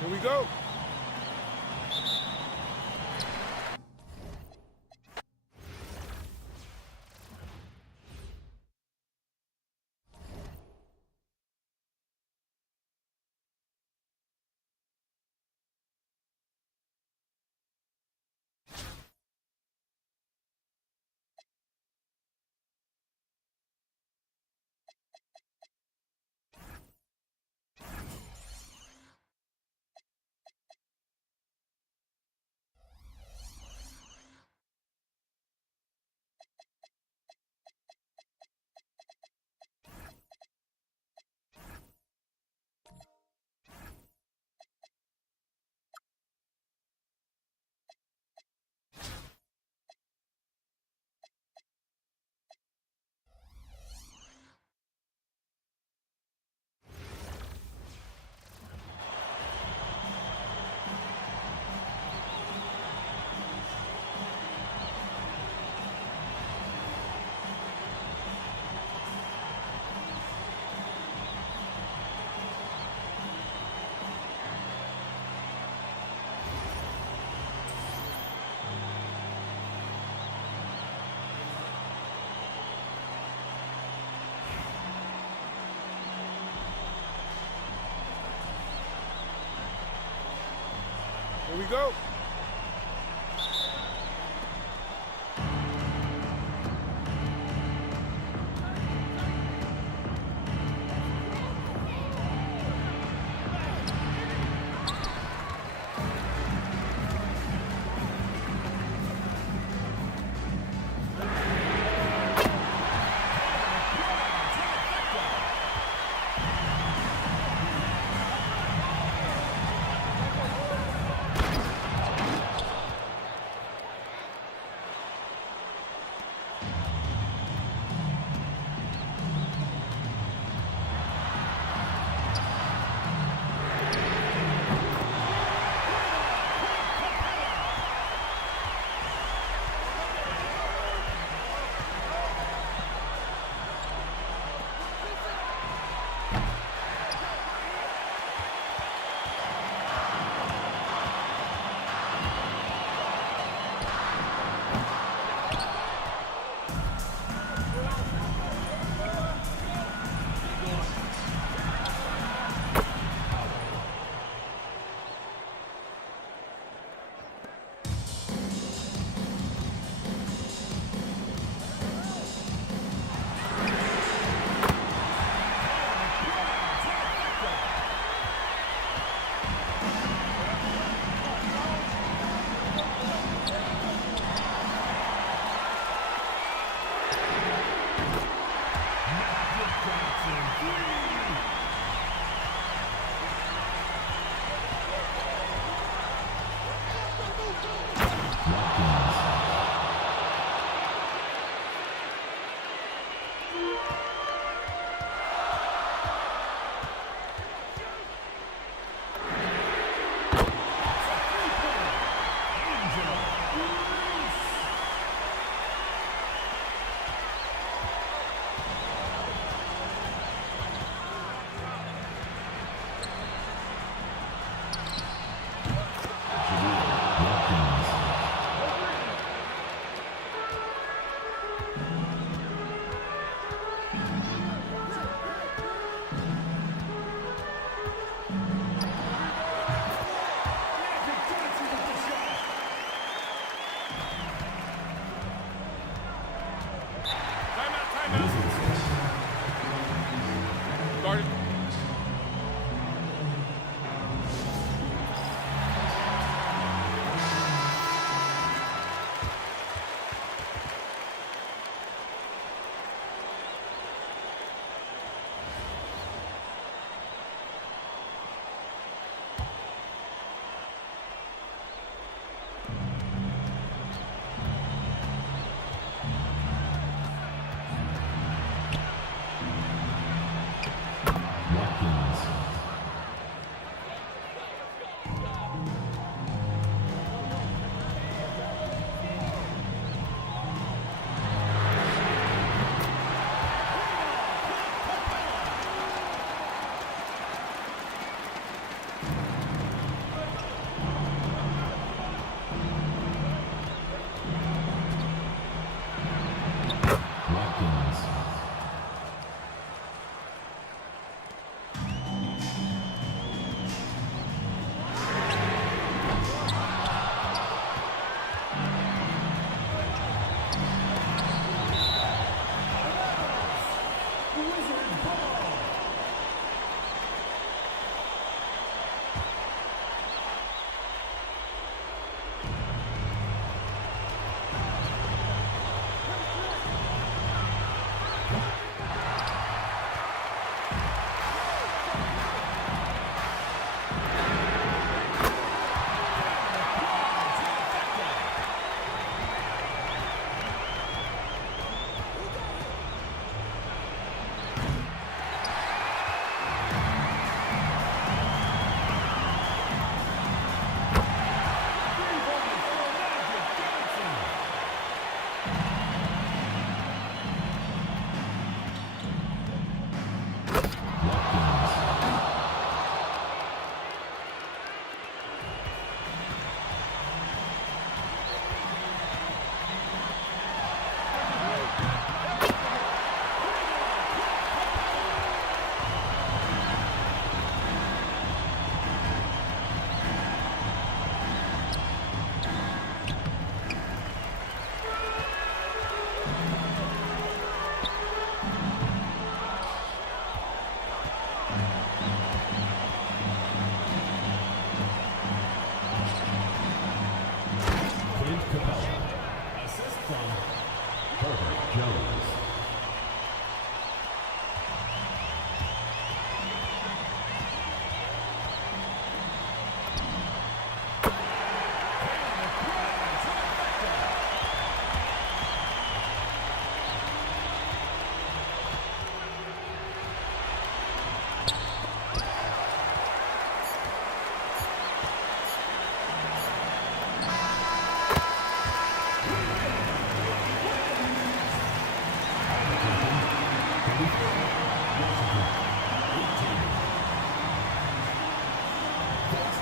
Here we go. Here we go.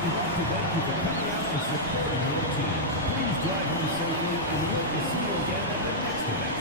We'd like to thank you for coming out and supporting your team. Please drive home safely, and we hope to see you again at the next event.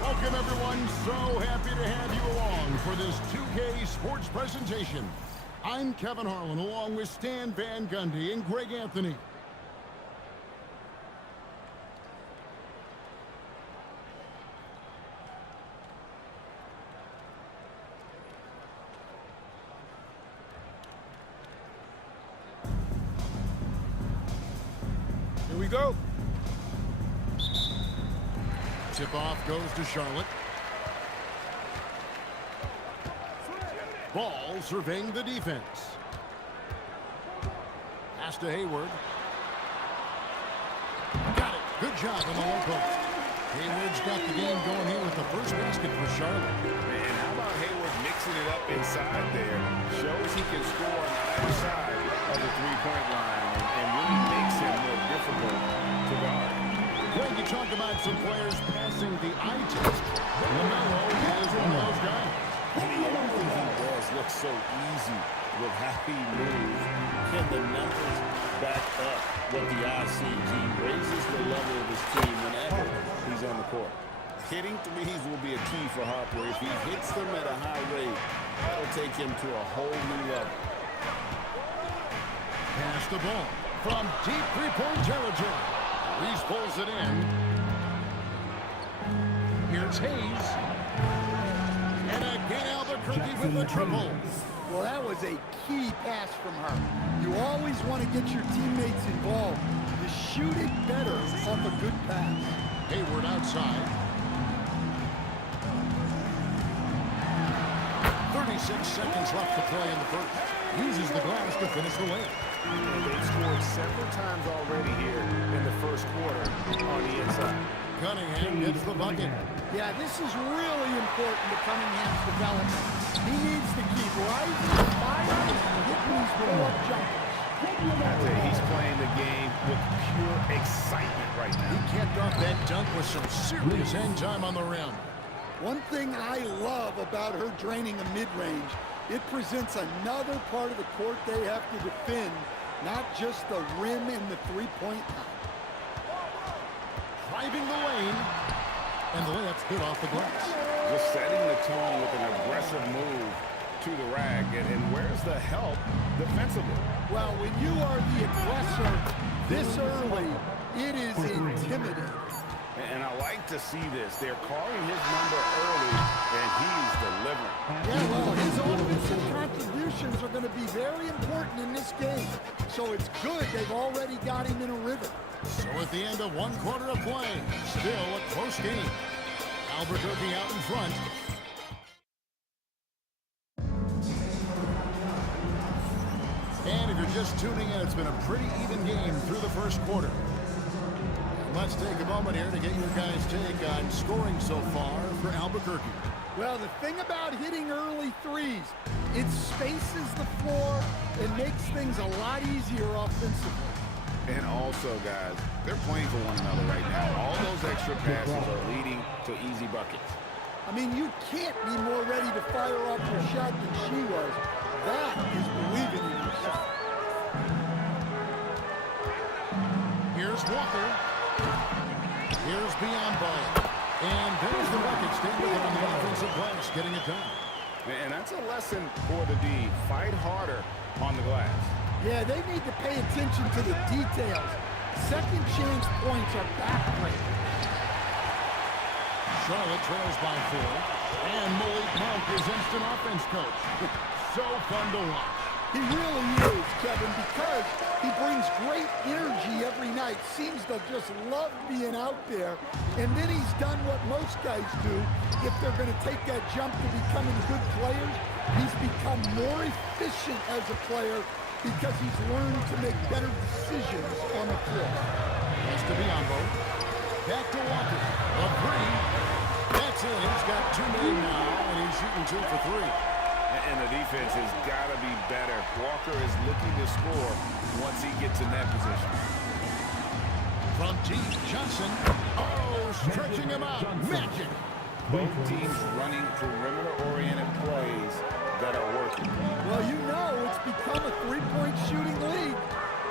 Welcome, everyone. So happy to have you along for this 2K Sports presentation. I'm Kevin Harlan, along with Stan Van Gundy and Greg Anthony. Here we go. Tip-off goes to Charlotte. Ball surveying the defense. Pass to Hayward. Got it. Good job on the low post. Hayward's got the game going here with the first basket for Charlotte. Man, how about Hayward mixing it up inside there? Shows he can score on either side of the three-point line and really makes him more difficult to guard. Greg, you talk about some players passing the eye test. LaMelo is one of those guys. I mean, everything he does looks so easy with how he moves. And the numbers back up what the eyes see. He raises the level of his team whenever he's on the court. Hitting threes will be a key for Harper. If he hits them at a high rate, that'll take him to a whole new level. Pass the ball from deep three-point territory. Reese pulls it in. Here's Hayes. And again, Albuquerque with the triple. Well, that was a key pass from her. You always want to get your teammates involved. You shoot it better off a good pass. Hayward outside. 36 seconds left to play in the first. Uses the glass to finish the layup. They've scored several times already here in the first quarter on the inside. Cunningham gets the bucket. Yeah, this is really important to Cunningham's development. He needs to keep rising, firing, and hitting these pull-up jumpers. He's playing the game with pure excitement right now. He kept off that dunk with some serious hang time on the rim. One thing I love about her draining a mid-range, it presents another part of the court they have to defend, not just the rim and the three-point line. Driving the lane, and the layup's good off the glass. Just setting the tone with an aggressive move to the rack. And where's the help defensively? Well, when you are the aggressor this early, it is intimidating. And I like to see this. They're calling his number early, and he's delivering. Yeah, well, his offensive contributions are going to be very important in this game. So it's good they've already got him in a rhythm. So at the end of one quarter of play, still a close game. Albuquerque out in front. And if you're just tuning in, it's been a pretty even game through the first quarter. And let's take a moment here to get your guys' take on scoring so far for Albuquerque. Well, the thing about hitting early threes, it spaces the floor and makes things a lot easier offensively. And also, guys, they're playing for one another right now. All those extra passes are leading to easy buckets. I mean, you can't be more ready to fire off your shot than she was. That is believing in yourself. Here's Walker. Here's Biombo. And there's the bucket. Staying with it on the offensive glass, getting it done. And that's a lesson for the D. Fight harder on the glass. Yeah, they need to pay attention to the details. Second chance points are backbreaking. Charlotte trails by 4. And Malik Monk is instant offense coach. So fun to watch. He really is, Kevin, because he brings great energy every night. Seems to just love being out there. And then he's done what most guys do. If they're going to take that jump to becoming good players, he's become more efficient as a player because he's learned to make better decisions on the floor. That's to Biombo. Back to Walker. A 3. That's it. He's got 2 made now, and he's shooting 2 for 3. And the defense has got to be better. Walker is looking to score once he gets in that position. From deep, Johnson. Oh, stretching him out. Magic. Both teams running perimeter-oriented plays that are working. Well, you know it's become a three-point shooting league.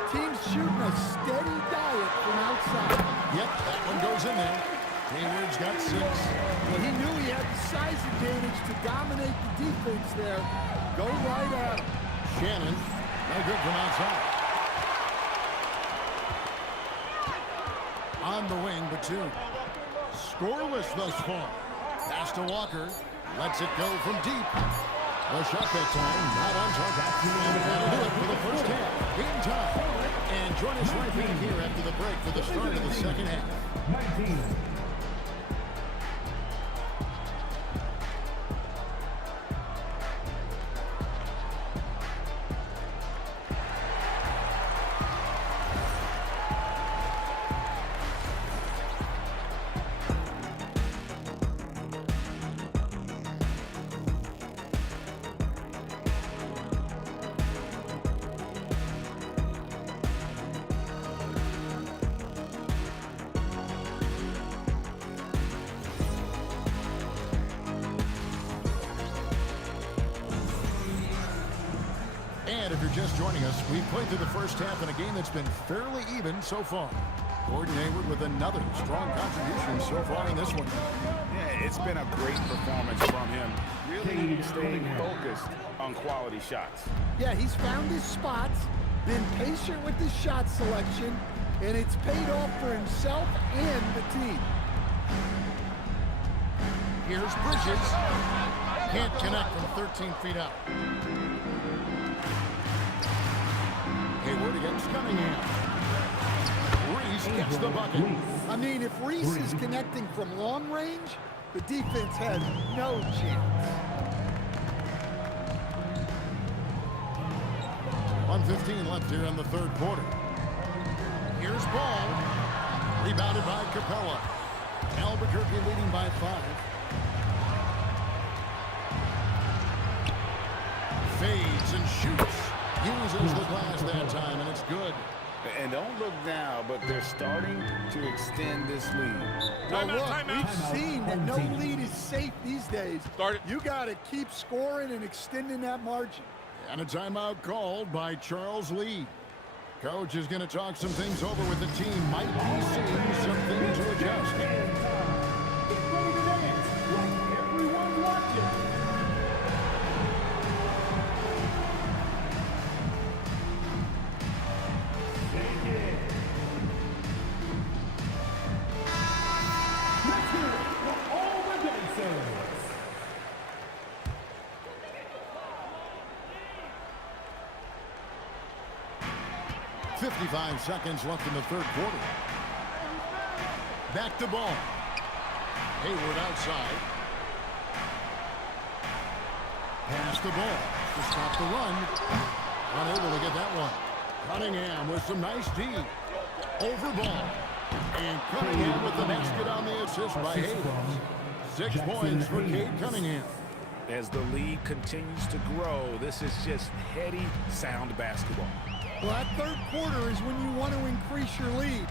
Teams shooting a steady diet from outside. Yep, that one goes in there. Hayward's got 6. Well, he knew he had the size advantage to dominate the defense there. Go right at him. Shannon, no good from outside. On the wing, but 2. Scoreless thus far. Pass to Walker. Lets it go from deep. The shot that time, not on target. And that'll do it for the first half. In time. And join us right back here after the break for the start of the second half. 19. And if you're just joining us, we've played through the first half in a game that's been fairly even so far. Gordon Hayward with another strong contribution so far in this one. Yeah, it's been a great performance from him. Really staying focused on quality shots. Yeah, he's found his spots, been patient with his shot selection, and it's paid off for himself and the team. Here's Bridges. Can't connect from 13 feet out. Hayward against Cunningham. Reese gets the bucket. I mean, if Reese is connecting from long range, the defense has no chance. 1:15 left here in the third quarter. Here's Ball. Rebounded by Capella. Albuquerque leading by 5. Fades and shoots. Uses the glass that time, and it's good. And don't look now, but they're starting to extend this lead. Well, look, we've seen that no lead is safe these days. You got to keep scoring and extending that margin. And a timeout called by Charles Lee. Coach is going to talk some things over with the team. Might be seeing something to adjust. Everyone watching. Let's hear it for all the dancers. 55 seconds left in the third quarter. Back to Ball. Hayward outside. Pass the ball to stop the run. Unable to get that one. Cunningham with some nice D. Over Ball. And Cunningham with the basket on the assist by Hayes. 6 points for Cade Cunningham. As the lead continues to grow, this is just heady, sound basketball. Well, that third quarter is when you want to increase your lead.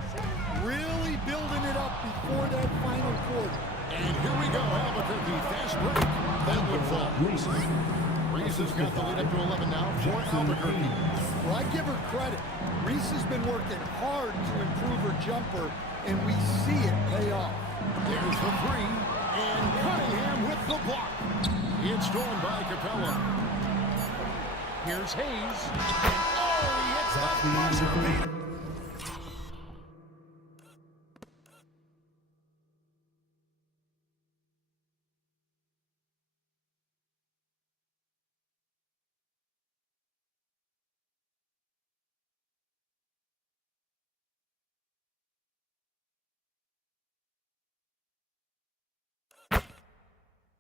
Really building it up before that final quarter. And here we go, Albuquerque, fast break. That would fall. Reese has got the lead up to 11 now for Albuquerque. Well, I give her credit. Reese has been working hard to improve her jumper, and we see it pay off. There's the three, and Cunningham with the block. It's stolen by Capella. Here's Hayes. And he hits the buzzer beater.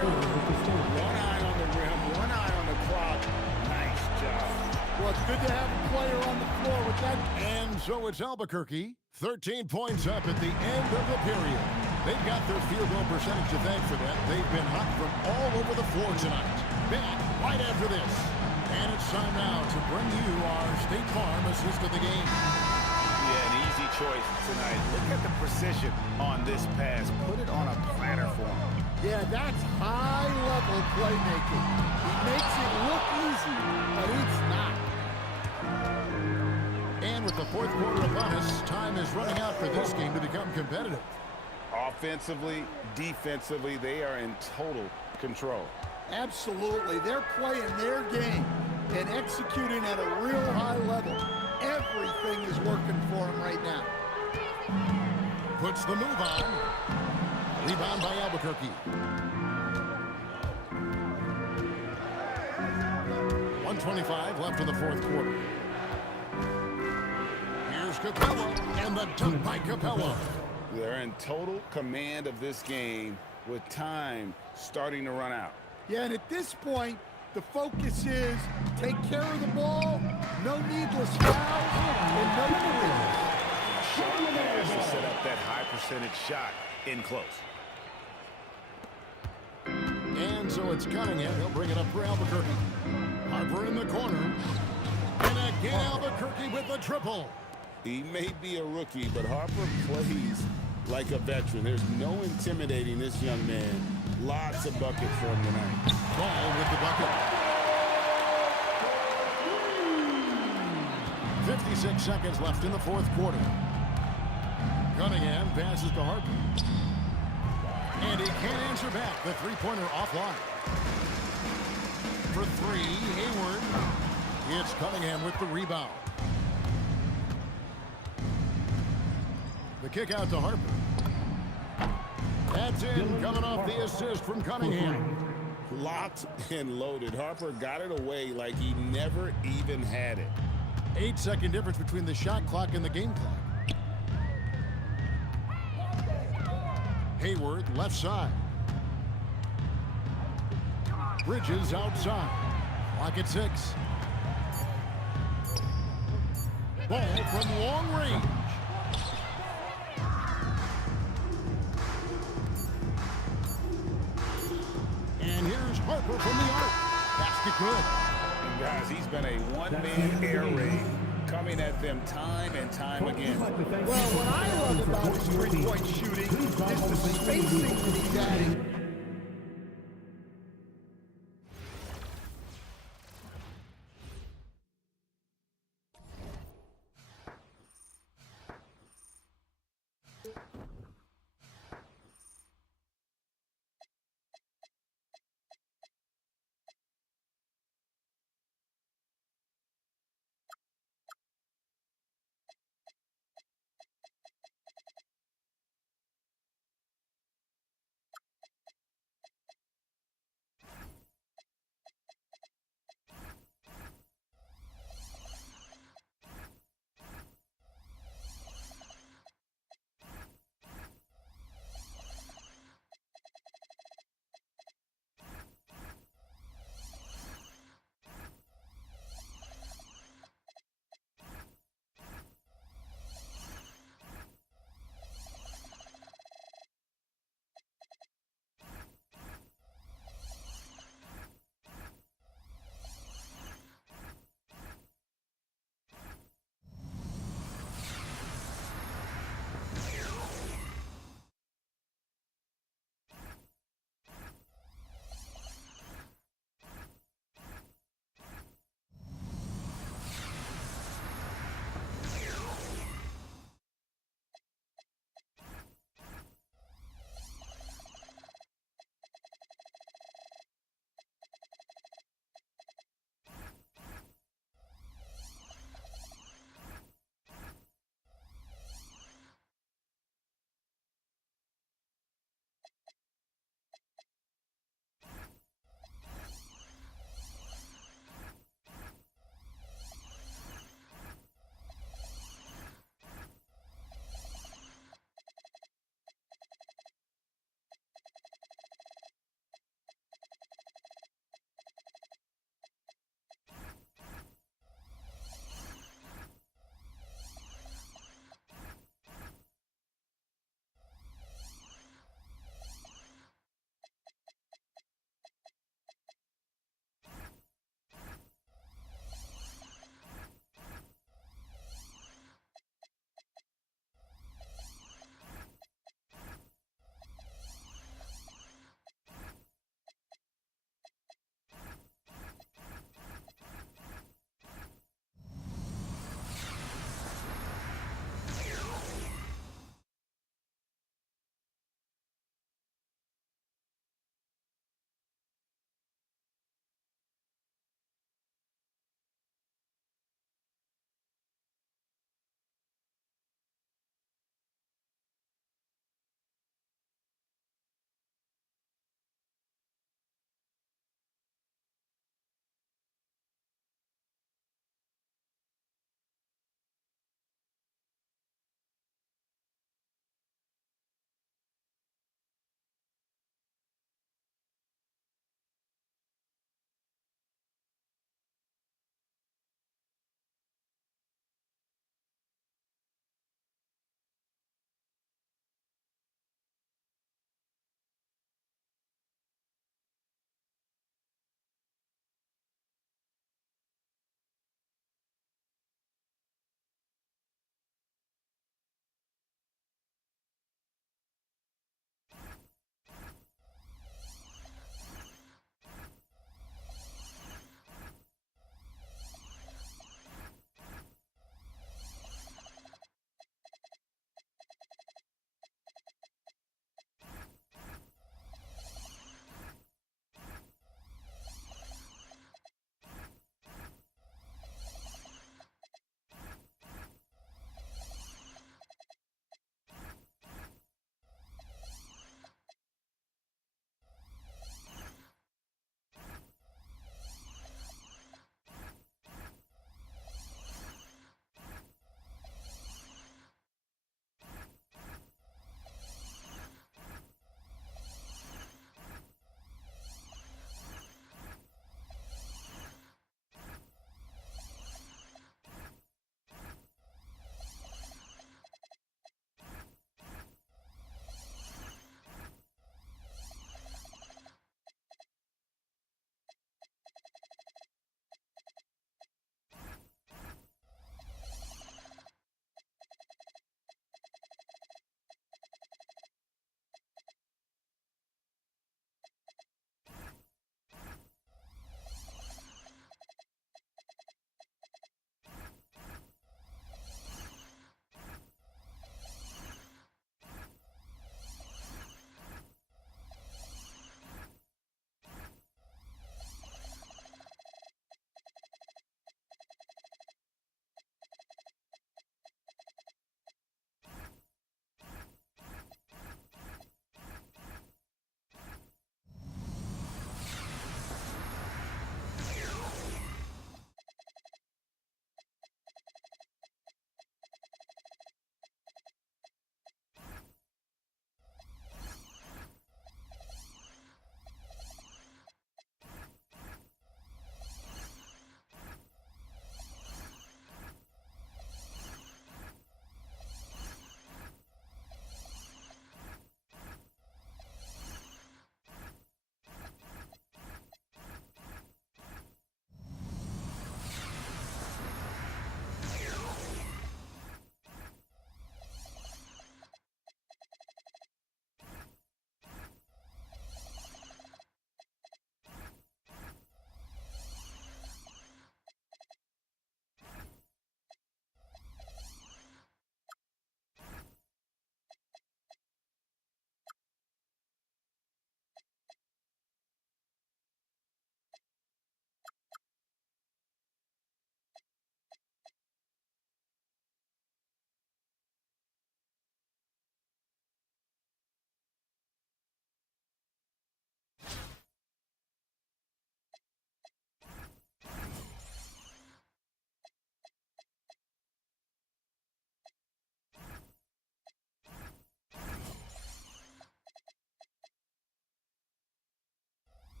One eye on the rim, one eye on the clock. Nice job. Well, it's good to have a player on the floor with that. And so it's Albuquerque, 13 points up at the end of the period. They've got their field goal percentage to thank for that. They've been hot from all over the floor tonight. Back right after this. And it's time now to bring you our State Farm assist of the game. Yeah, an easy choice tonight. Look at the precision on this pass. Put it on a platter for him. Yeah, that's high-level playmaking. He makes it look easy, but it's not. And with the fourth quarter upon us, time is running out for this game to become competitive. Offensively, defensively, they are in total control. Absolutely. They're playing their game and executing at a real high level. Everything is working for them right now. Puts the move on. Rebound by Albuquerque. 1:25 left in the fourth quarter. Here's Capella, and the dunk by Capella. They're in total command of this game with time starting to run out. Yeah, and at this point, the focus is take care of the ball, no needless fouls, and no threes. Sharp pass to set up that high percentage shot in close. And so it's Cunningham. He'll bring it up for Albuquerque. Harper in the corner. And again, Albuquerque with the triple. He may be a rookie, but Harper plays like a veteran. There's no intimidating this young man. Lots of buckets for him tonight. Ball with the bucket. 56 seconds left in the fourth quarter. Cunningham passes to Harper. And he can't answer back. The three-pointer offline. For three, Hayward. It's Cunningham with the rebound. The kick out to Harper. That's in, coming off the assist from Cunningham. Locked and loaded. Harper got it away like he never even had it. 8-second difference between the shot clock and the game clock. Hayward, left side. Bridges outside. Clock at 6. Ball from long range. And here's Harper from the arc. Basket good. And guys, he's been a one-man air raid coming at them time and time again. Well, what I love about his three-point shooting is the spacing that he's adding.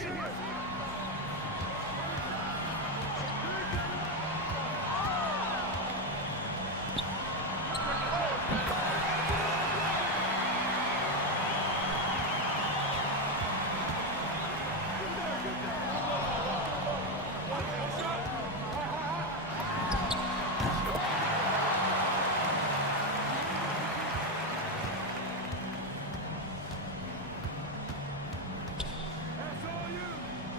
future. That's all you.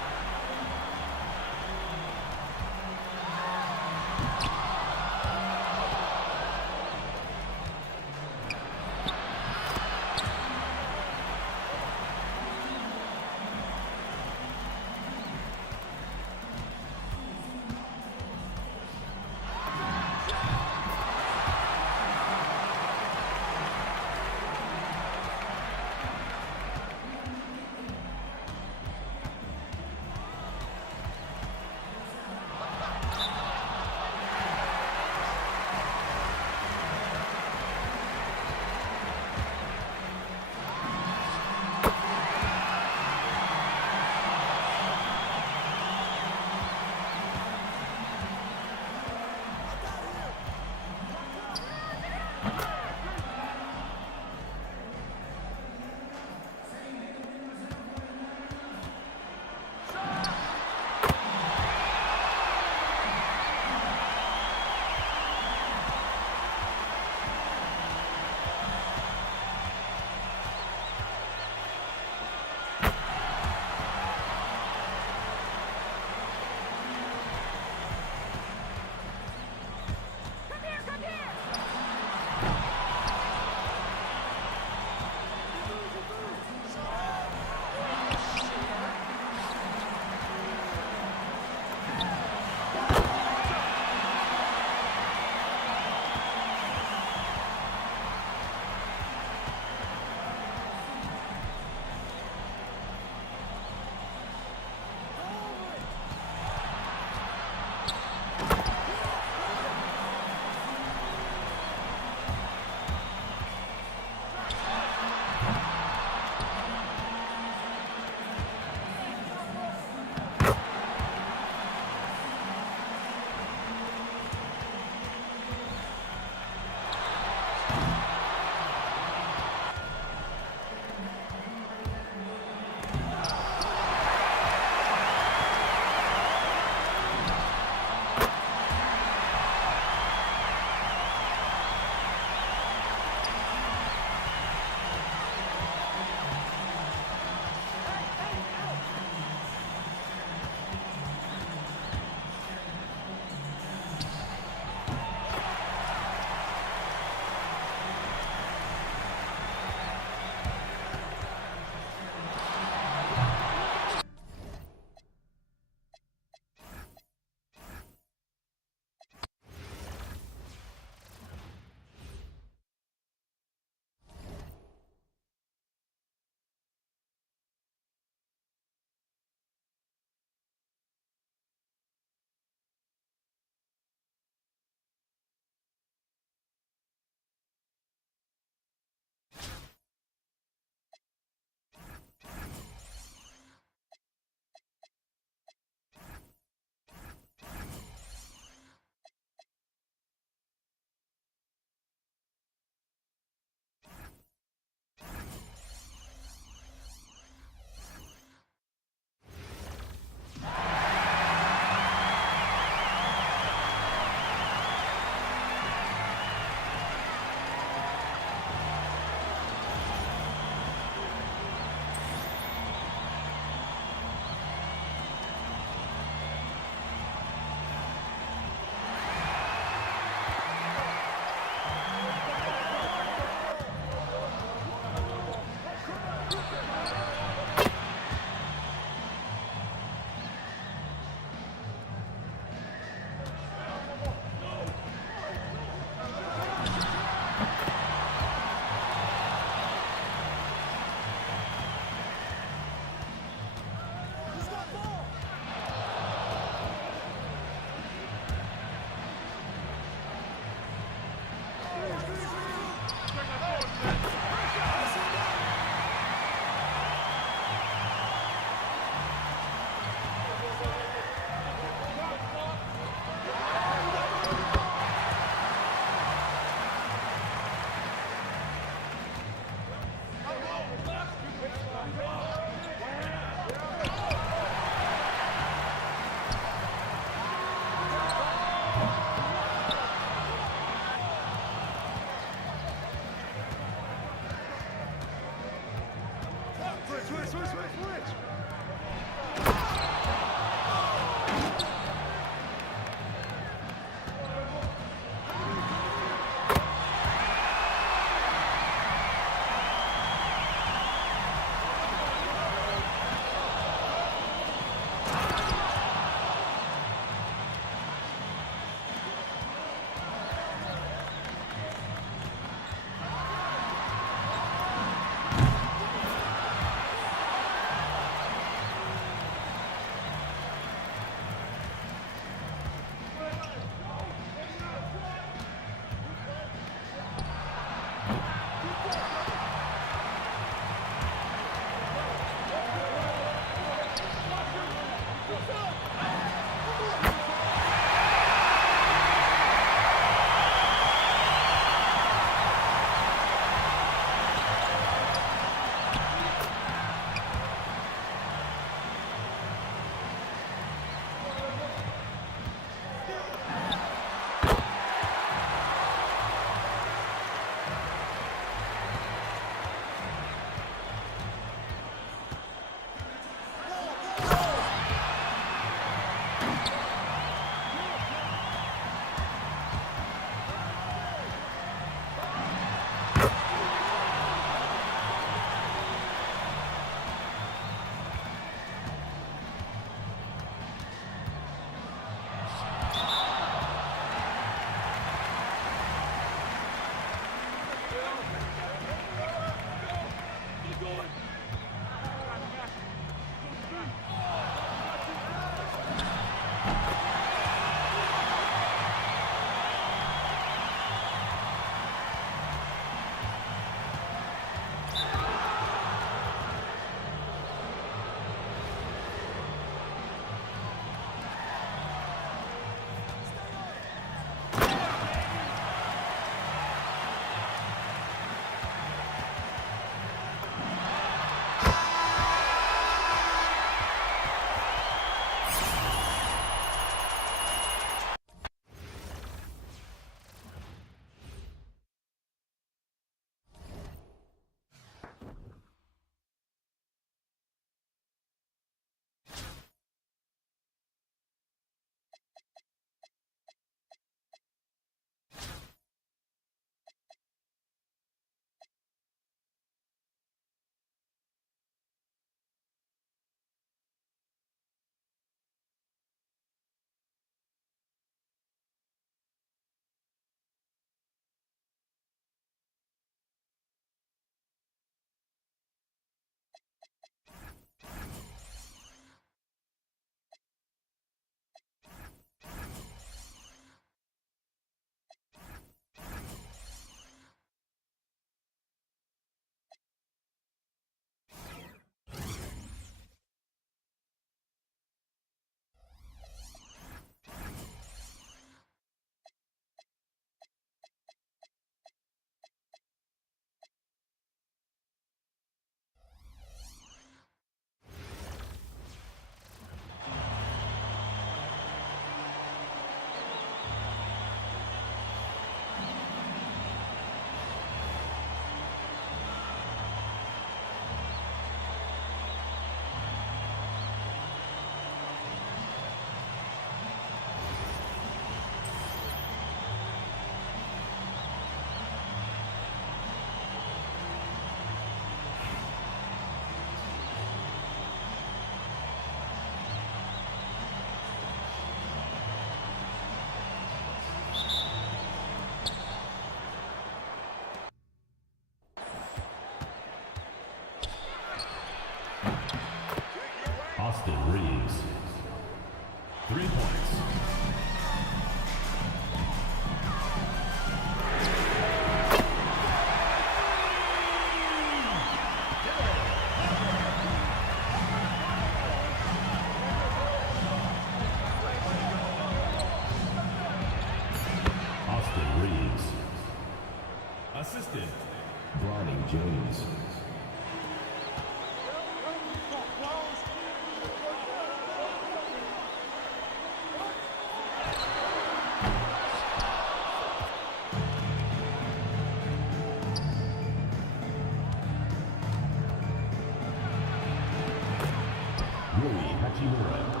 Rui Hachimura.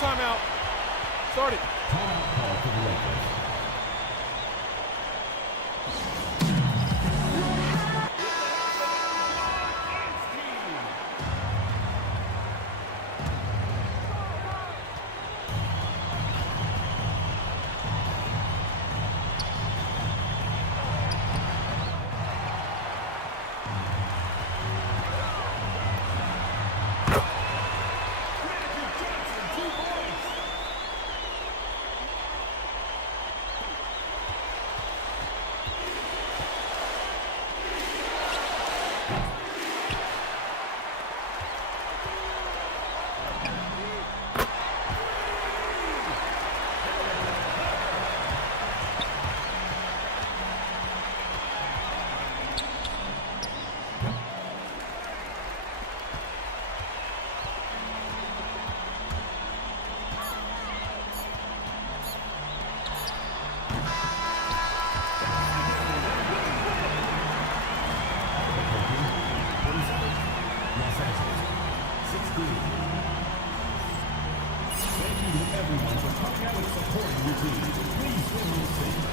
Timeout. Start it. Timeout call for the Lakers. Thank you to everyone for coming out and supporting your team. Please remain safe.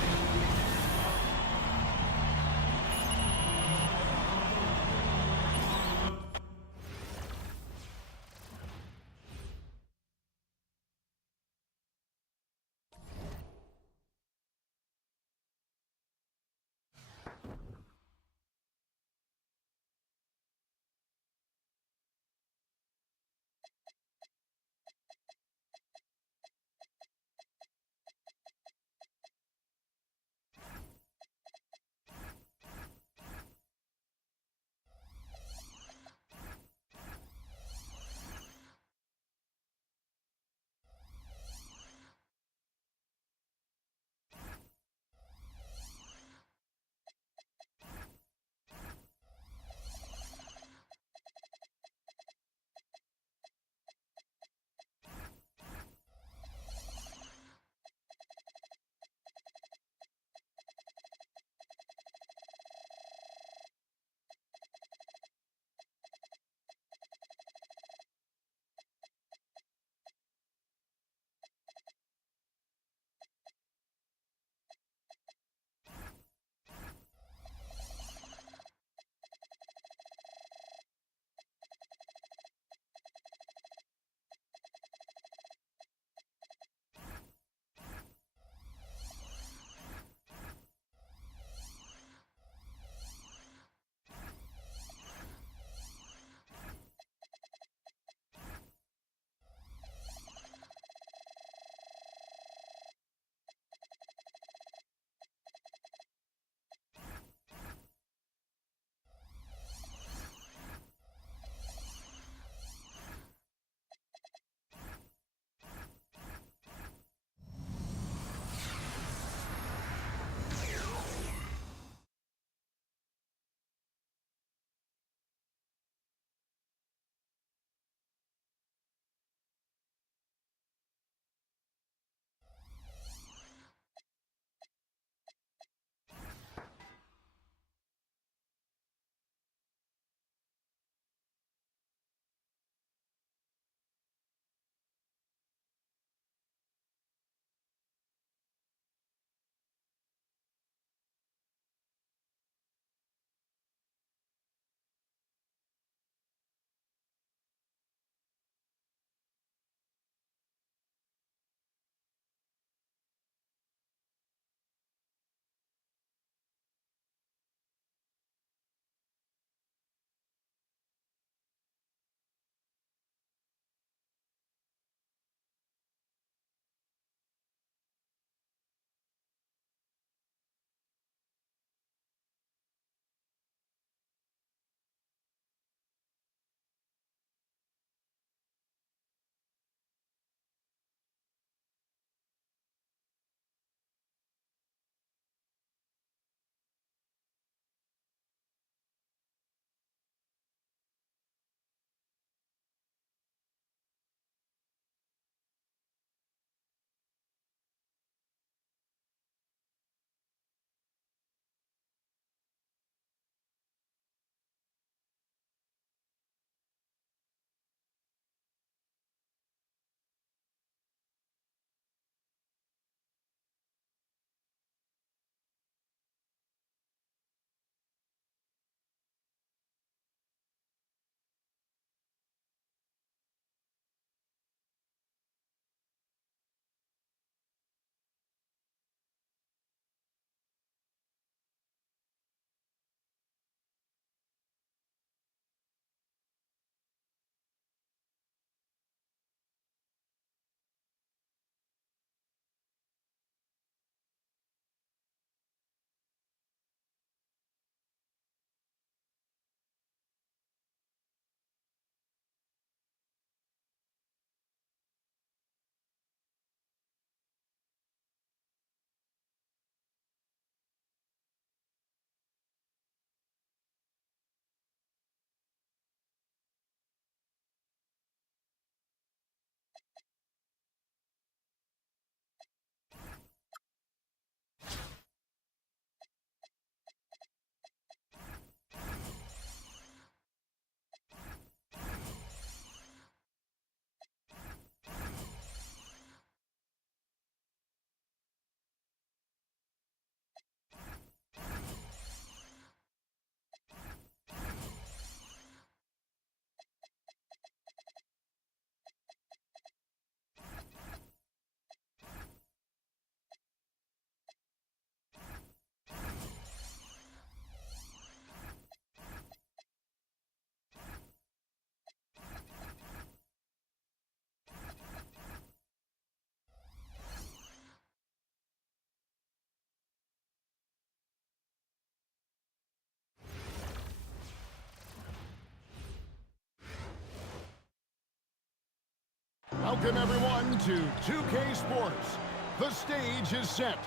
Welcome, everyone, to 2K Sports. The stage is set.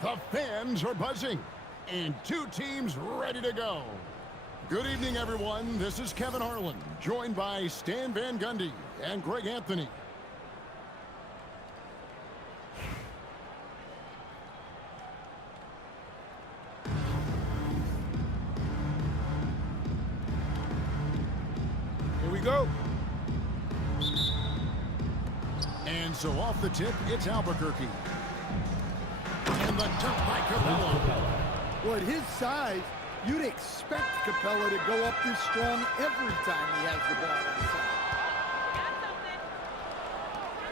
The fans are buzzing. And two teams ready to go. Good evening, everyone. This is Kevin Harlan, joined by Stan Van Gundy and Greg Anthony. Here we go. And so off the tip, it's Albuquerque. And the dunk by Capella. Well, at his size, you'd expect Capella to go up this strong every time he has the ball inside.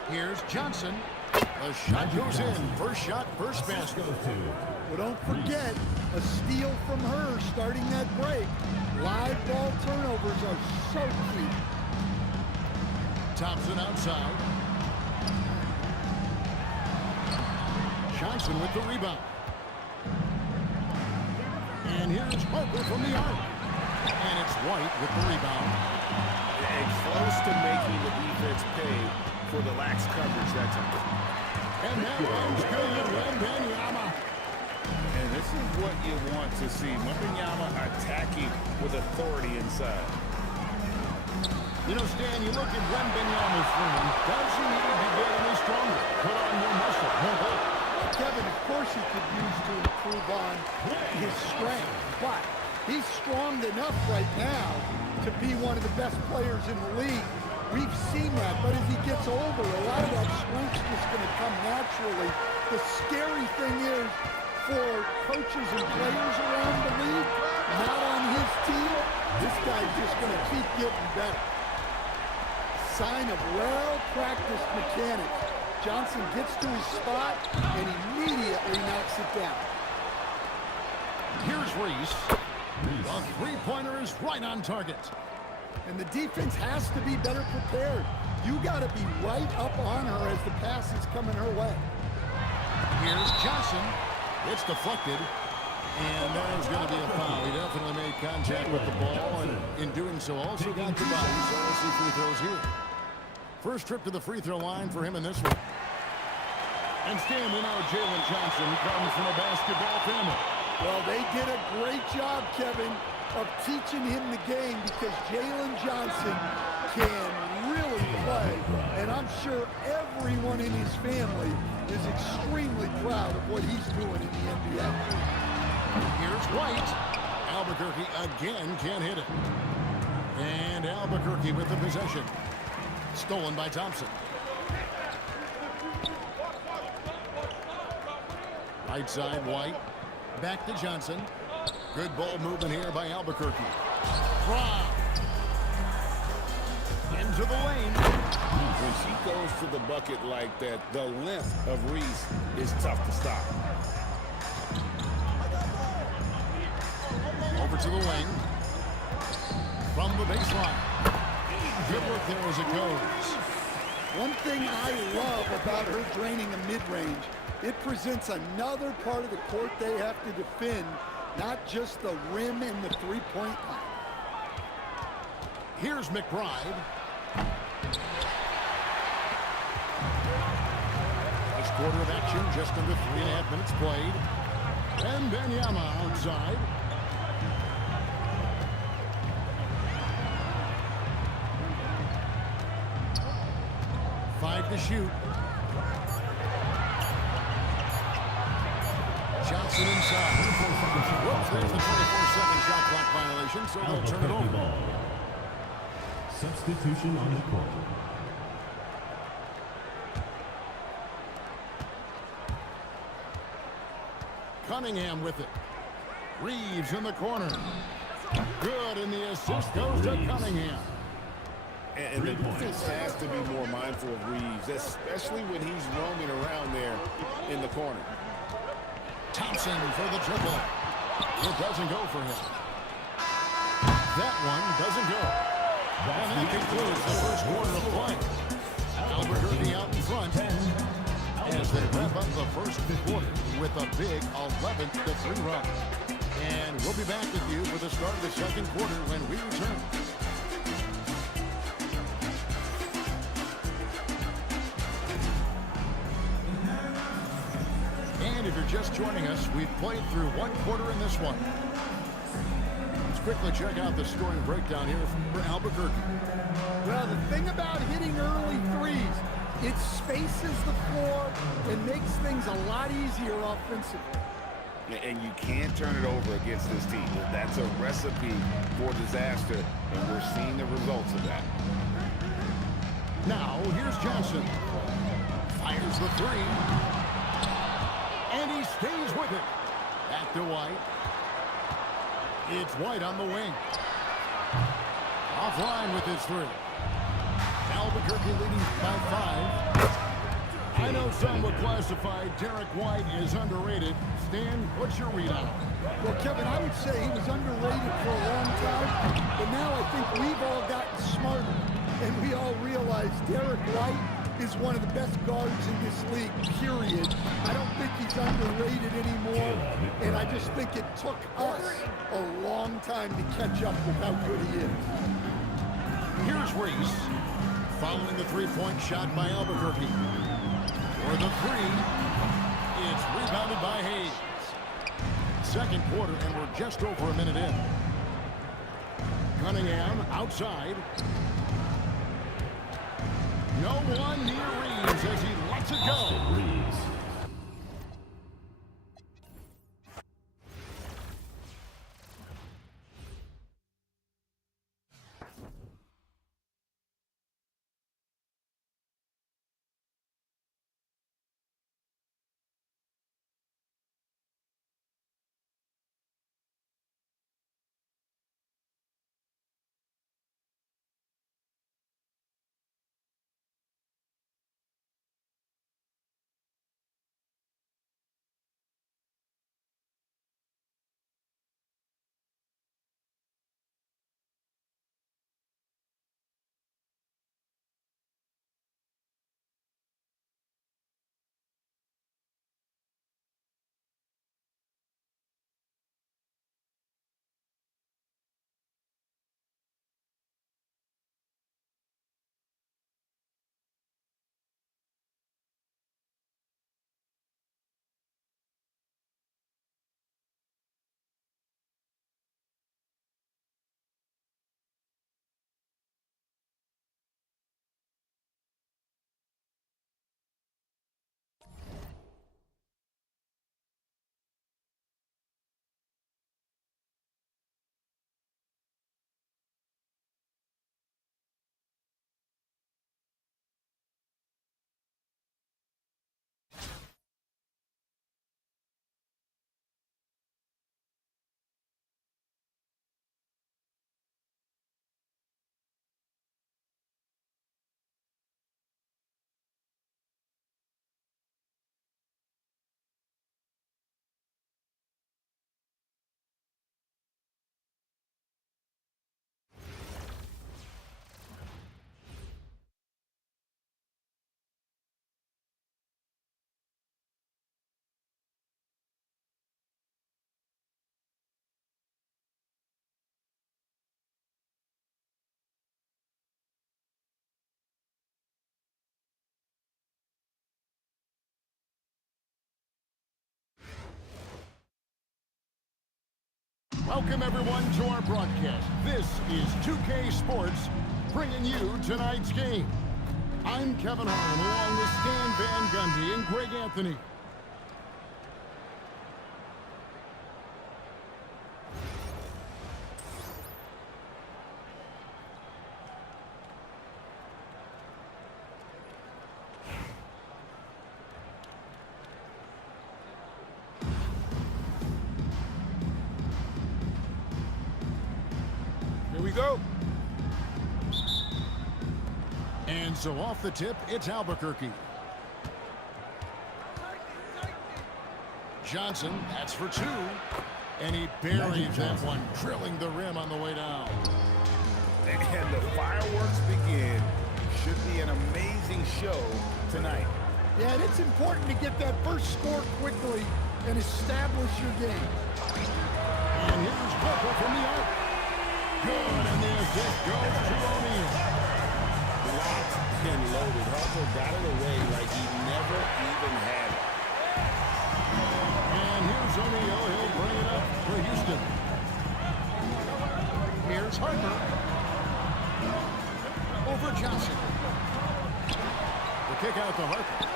Here's Johnson. The shot goes in. First shot, first basket. Well, don't forget, a steal from her starting that break. Live ball turnovers are so key. Thompson outside. Johnson with the rebound. And here's Harper from the arc. And it's White with the rebound. And close to making the defense pay for the lax coverage that time. And that one's good. Wembanyama. And this is what you want to see. Wembanyama attacking with authority inside. You know, Stan, you look at Wembanyama's frame. Does he need to get any stronger? Put on more muscle, more weight. Kevin, of course he could use to improve on his strength, but he's strong enough right now to be one of the best players in the league. We've seen that, but as he gets older, a lot of that strength's just going to come naturally. The scary thing is, for coaches and players around the league, not on his team, this guy's just going to keep getting better. Sign of well-practiced mechanics. Johnson gets to his spot and immediately knocks it down. Here's Reese. The three-pointer is right on target. And the defense has to be better prepared. You got to be right up on her as the pass is coming her way. Here's Johnson. It's deflected. And there's going to be a foul. He definitely made contact with the ball, and in doing so also got the body. So we'll see free throws here. First trip to the free throw line for him in this one. And Stan, we know Jalen Johnson comes from a basketball family. Well, they did a great job, Kevin, of teaching him the game because Jalen Johnson can really play. And I'm sure everyone in his family is extremely proud of what he's doing in the NBA. Here's White. Albuquerque again can't hit it. And Albuquerque with the possession. Stolen by Thompson. Right side, White. Back to Johnson. Good ball movement here by Albuquerque. Brown. Into the lane. When she goes to the bucket like that, the length of Reese is tough to stop. Over to the wing. From the baseline. Good work there as it goes. One thing I love about her draining the mid-range, it presents another part of the court they have to defend, not just the rim and the three-point line. Here's McBride. First quarter of action, just under 3.5 minutes played. And Wembanyama outside. Five to shoot. Johnson inside. Whoops, there's the 24-second shot clock violation, so they'll turn it over. Substitution on the court. Cunningham with it. Reeves in the corner. Good, and the assist goes to Cunningham. And the defense has to be more mindful of Reeves, especially when he's roaming around there in the corner. Thompson for the triple. It doesn't go for him. That one doesn't go. And that concludes the first quarter of play. Albuquerque out in front as they wrap up the first quarter with a big 11-3 run. And we'll be back with you for the start of the second quarter when we return. just joining us, we've played through one quarter in this one. Let's quickly check out the scoring breakdown here for Albuquerque. Well, the thing about hitting early threes, it spaces the floor and makes things a lot easier offensively. And you can't turn it over against this team. That's a recipe for disaster, and we're seeing the results of that. Now, here's Johnson. Fires the three. And he stays with it. Back to White. It's White on the wing. Offline with his three. Albuquerque leading by 5. I know some would classify Derek White as underrated. Stan, what's your read on him? Well, Kevin, I would say he was underrated for a long time, but now I think we've all gotten smarter, and we all realize Derek White is one of the best guards in this league, period. I don't think he's underrated anymore, and I just think it took us a long time to catch up with how good he is. Here's Reese. Following the three-point shot by Albuquerque. For the three, it's rebounded by Hayes. Second quarter, and we're just over a minute in. Cunningham outside. No one near Reeves as he lets it go. Reeves. Welcome, everyone, to our broadcast. This is 2K Sports, bringing you tonight's game. I'm Kevin Harlan, along with Stan Van Gundy and Greg Anthony. Here we go. And so off the tip, it's Albuquerque. Johnson, that's for two. And he buries that one, drilling the rim on the way down. And the fireworks begin. Should be an amazing show tonight. Yeah, and it's important to get that first score quickly and establish your game. And here's Booker from the arc. Good, and the assist goes to O'Neal. Locked and loaded. Harper got it away like he never even had it. And here's O'Neal. He'll bring it up for Houston. Here's Harper. Over Johnson. The kick out to Harper.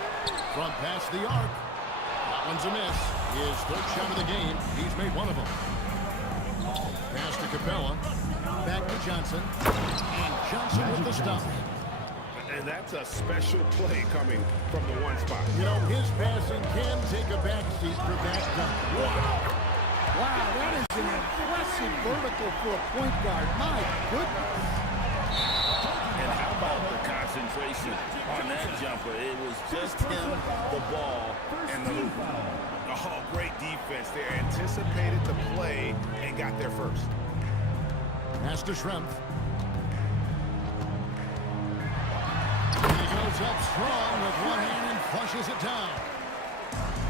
Front past the arc. That one's a miss. His third shot of the game. He's made one of them. Pass to Capella. Back to Johnson. And Johnson with the stop. And that's a special play coming from the one spot. You know, his passing can take a backseat for that dunk. Wow. Wow, that is an impressive vertical for a point guard. My goodness. And how about the concentration on that jumper? It was just him, the ball, and the hoop. Oh, great defense. They anticipated the play and got there first. Pass to Schrempf. And he goes up strong with one hand and flushes it down.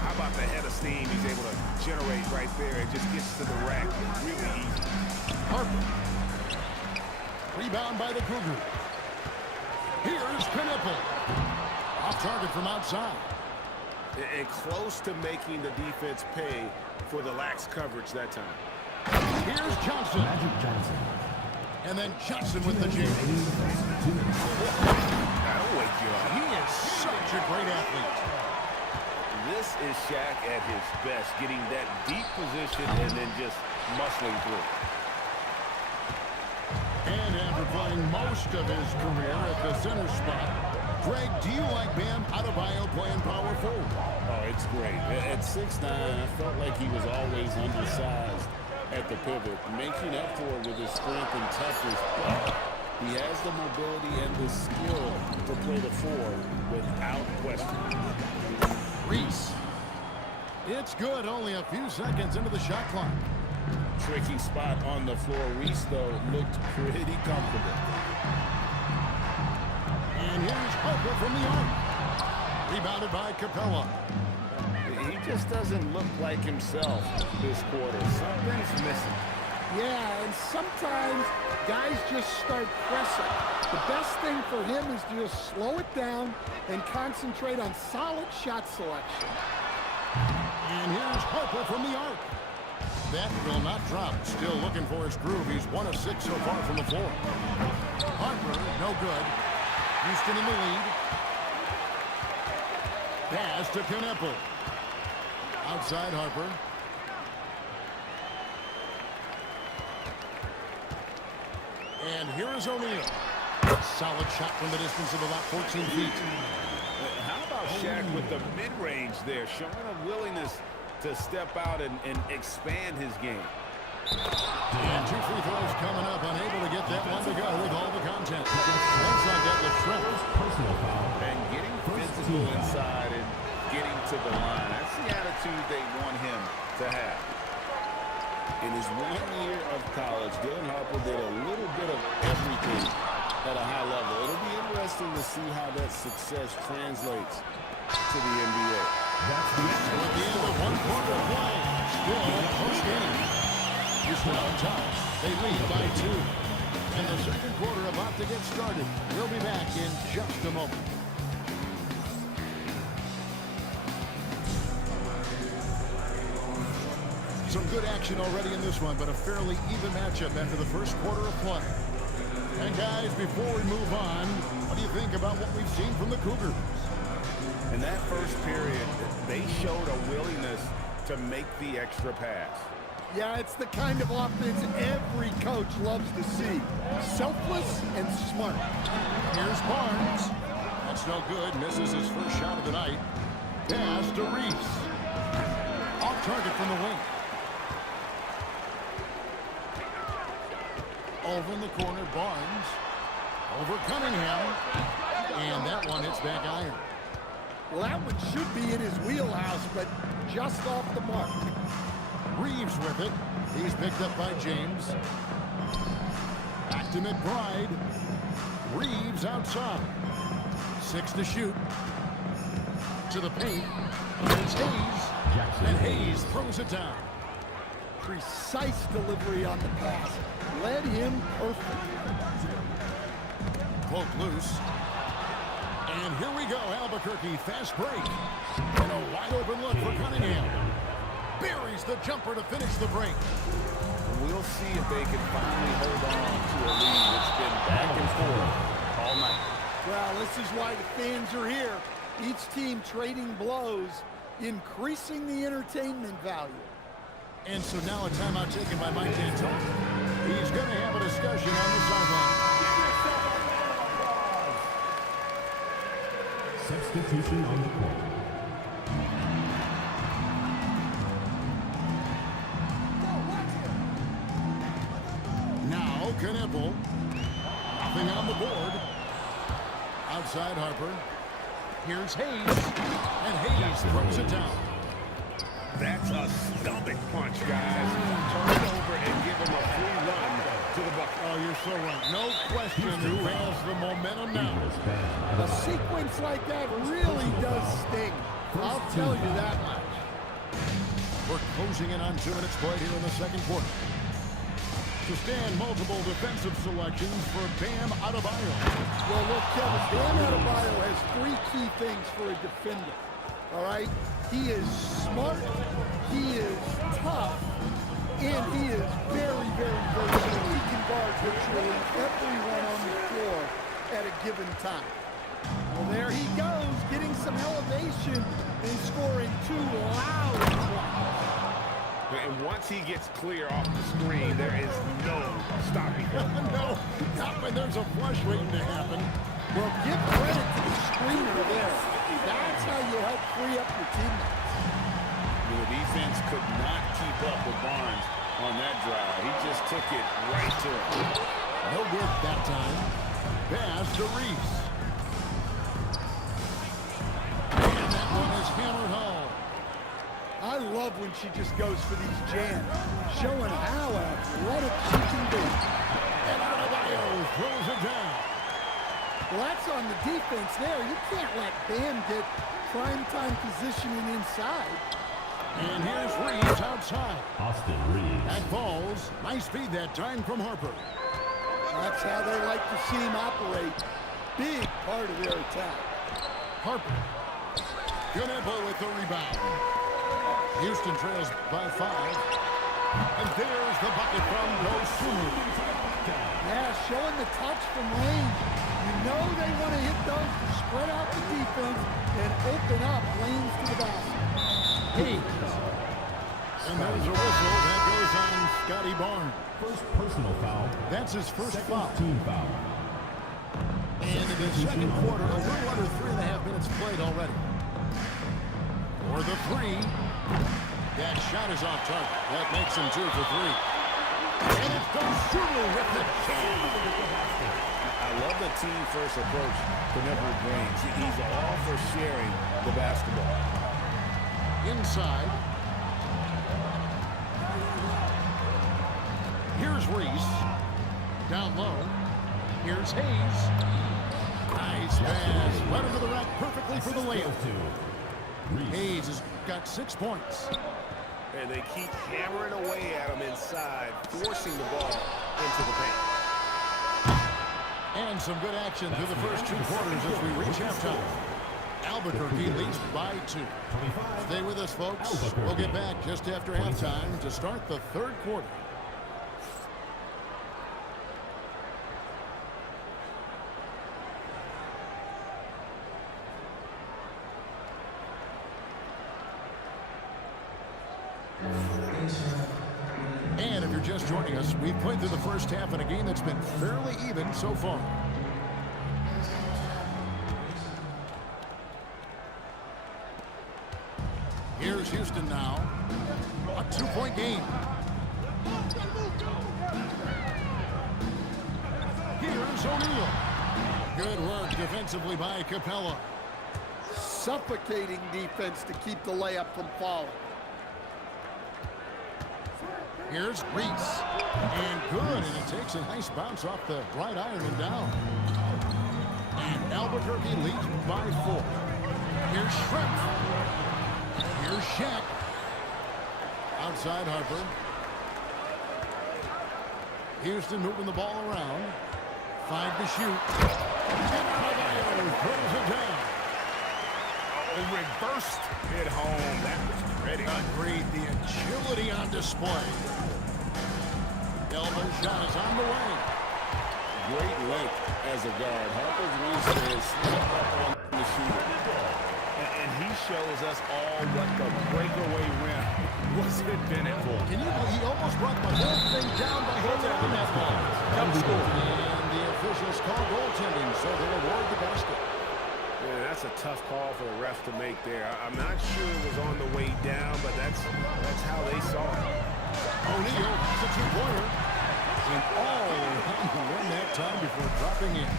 How about the head of steam he's able to generate right there? It just gets to the rack really easy. Harper. Rebound by the Cougars. Here's Knipple. Off target from outside. And close to making the defense pay for the lax coverage that time. Here's Johnson. Magic Johnson. And then Johnson with the jam. That'll wake you up. He is such a great athlete. This is Shaq at his best, getting that deep position and then just muscling through. And after playing most of his career at the center spot, Greg, do you like Bam Adebayo playing power forward? Oh, it's great. At 6'9", I felt like he was always undersized at the pivot, making up for it with his strength and toughness. But he has the mobility and the skill to play the four without question. Reese. It's good. Only a few seconds into the shot clock. Tricky spot on the floor. Reese, though, looked pretty comfortable. And here's Harper from the arc. Rebounded by Capella. He just doesn't look like himself this quarter. Something's missing. Yeah, and sometimes guys just start pressing. The best thing for him is to just slow it down and concentrate on solid shot selection. And here's Harper from the arc. That will not drop. Still looking for his groove. He's 1 of 6 so far from the floor. Harper, no good. Houston in the lead. Pass to Knipple. Outside Harper. And here is O'Neal. Solid shot from the distance of about 14 feet. How about Shaq with the mid-range there, showing a willingness to step out and expand his game. And 2 free throws coming up. Unable to get that one to go with all the content. Once on that with Trent. Personal foul. And getting physical inside and getting to the line. That's the attitude they want him to have. In his 1 year of college, Dylan Harper did a little bit of everything at a high level. It'll be interesting to see how that success translates to the NBA. That's the At the end of 1 quarter play. Still a close game. Houston on top. They lead by 2. And the second quarter about to get started. We'll be back in just a moment. Some good action already in this one, but a fairly even matchup after the first quarter of play. And guys, before we move on, what do you think about what we've seen from the Cougars? In that first period, they showed a willingness to make the extra pass. Yeah, it's the kind of offense every coach loves to see. Selfless and smart. Here's Barnes. That's no good. Misses his first shot of the night. Pass to Reese. Off target from the wing. Over in the corner, Barnes. Over Cunningham. And that one hits back iron. Well, that one should be in his wheelhouse, but just off the mark. Reeves with it. He's picked up by James. Back to McBride. Reeves outside. 6 to shoot. To the paint. There's Hayes. And Hayes throws it down. Precise delivery on the pass. Led him perfect. Poke loose. And here we go, Albuquerque, fast break. And a wide open look for Cunningham. Buries the jumper to finish the break. We'll see if they can finally hold on to a lead. It's been back and forth all night. Well, this is why the fans are here. Each team trading blows, increasing the entertainment value. And so now a timeout taken by Mike D'Antoni. He's going to have a discussion on the sideline. Substitution on the court. Now Kneppel. Nothing on the board. Outside Harper. Here's Hayes. And Hayes throws it down. That's a stomach punch, guys. Turn it over and give him a free run to the bucket. Oh, you're so right. No question who has the momentum now. A sequence like that really does sting. I'll tell you that much. We're closing in on 2 minutes played here in the second quarter. To stand multiple defensive selections for Bam Adebayo. Well, look, Kevin, Bam Adebayo has 3 key things for a defender. All right? He is smart, he is tough, and he is very, very versatile. He can guard virtually everyone on the floor at a given time. Well, there he goes, getting some elevation and scoring 2 loud points. And once he gets clear off the screen, there is no stopping him. No, not when there's a flush waiting to happen. Well, give credit to the screener there. That's how you help free up your teammates. The defense could not keep up with Barnes on that drive. He just took it right to him. No good that time. Pass to Reese. And that one is hammered home. I love when she just goes for these jams, showing how athletic she can be. And Adebayo throws it down. Well, that's on the defense there. You can't let Bam get primetime positioning inside. And here's Reeves outside. Austin Reeves. That falls. Nice feed that time from Harper. That's how they like to see him operate. Big part of their attack. Harper. Kneppel with the rebound. Houston trails by 5. And there's the bucket from Dosunmu. Yeah, showing the touch from range. You know they want to hit those to spread out the defense and open up lanes to the basket. And there's a whistle that goes on Scotty Barnes. First personal foul. That's his first Second foul. team foul. And in the second quarter, a little under 3.5 minutes played already. For the 3. That shot is off target. That makes him 2 for 3. And it's Dosunmu with the jam. I love the team-first approach Kneppel brings. He's all for sharing the basketball. Inside. Here's Reese. Down low. Here's Hayes. Nice pass. Right into the rack perfectly for the layup. Hayes has got 6 points. And they keep hammering away at him inside, forcing the ball into the paint. And some good action through the first 2 quarters as we reach halftime. Albuquerque leads by 2. Stay with us, folks. We'll get back just after halftime to start the 3rd quarter. And if you're just joining us, we've played through the first half in a game that's been fairly even so far. Here's Houston now. A 2-point game. Here's O'Neal. Good work defensively by Capella. Suffocating defense to keep the layup from falling. Here's Reese. And good, and it takes a nice bounce off the right iron and down. And Albuquerque leads by 4. Here's Shrimp. Here's Shaq. Outside Harper. Houston moving the ball around. 5 to shoot. And Adebayo throws it down. Oh, reversed it home. That was pretty. Agreed. The agility on display. Elbow shot is on the way. Great length as a guard. Harper's wingspan slipped up on the shooter. And he shows us all what the breakaway rim was invented for. Can you believe he almost brought the whole thing down by holding on that ball? Come score. And the officials call goaltending, so they'll award the basket. Yeah, that's a tough call for the ref to make there. I'm not sure it was on the way down, but that's how they saw it. O'Neal, it's a two-pointer. And all on the rim that time before dropping in.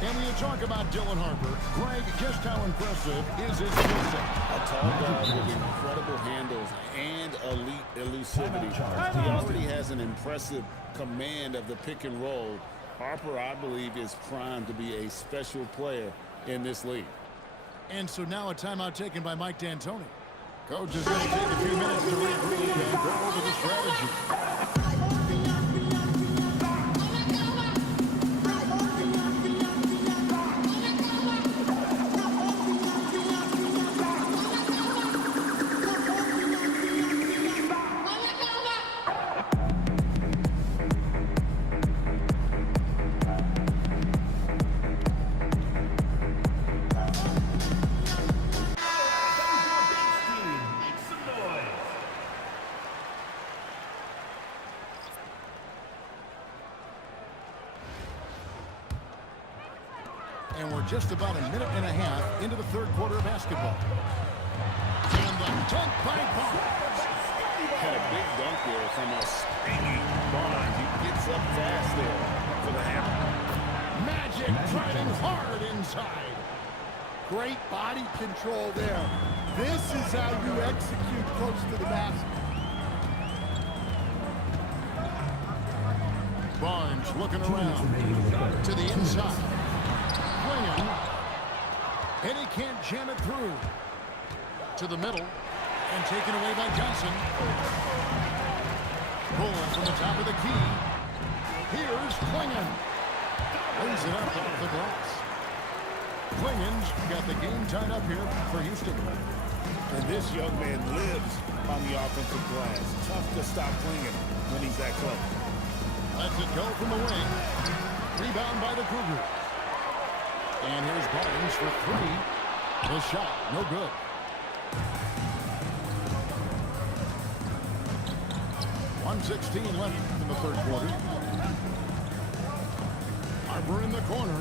And when you talk about Dylan Harper, Greg, just how impressive is his skill set? A tall guard with incredible handles and elite elusivity. He already has an impressive command of the pick and roll. Harper, I believe, is primed to be a special player in this league. And so now a timeout taken by Mike D'Antoni. Coach is going to take a few minutes to regroup and go over the strategy. And we're just about a minute and a half into the third quarter of basketball. And the dunk by Barnes. Had a big dunk there from a springy Barnes. He gets up fast there for the hammer. Magic driving hard inside. Great body control there. This is how you execute close to the basket. Barnes looking around to the inside. Swinging. And he can't jam it through. To the middle. And taken away by Johnson. Pulled from the top of the key. Here's Klingon. Lays it up off the glass. Klingon's got the game tied up here for Houston. And this young man lives on the offensive glass. Tough to stop Klingon when he's that close. Lets it go from the wing. Rebound by the Cougars. And here's Barnes for three. The shot, no good. .116 left in the third quarter. Harper in the corner.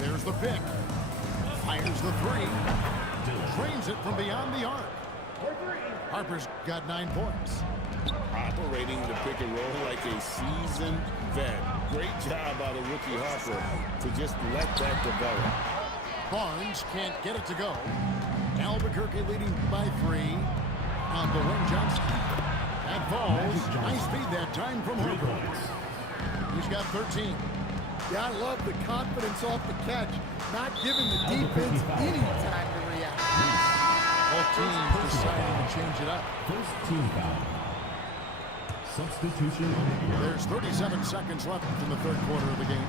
There's the pick. Fires the three. Drains it from beyond the arc. Harper's got 9 points. Operating the pick and roll like a seasoned vet. Great job by the rookie Harper to just let that develop. Barnes can't get it to go. Albuquerque leading by 3 on the wing. Johnson. That falls. Nice feed that time from Harper. He's got 13. Yeah, I love the confidence off the catch, not giving the defense any time to react. Both teams deciding to change it up. First team foul. Substitution. There's 37 seconds left in the third quarter of the game.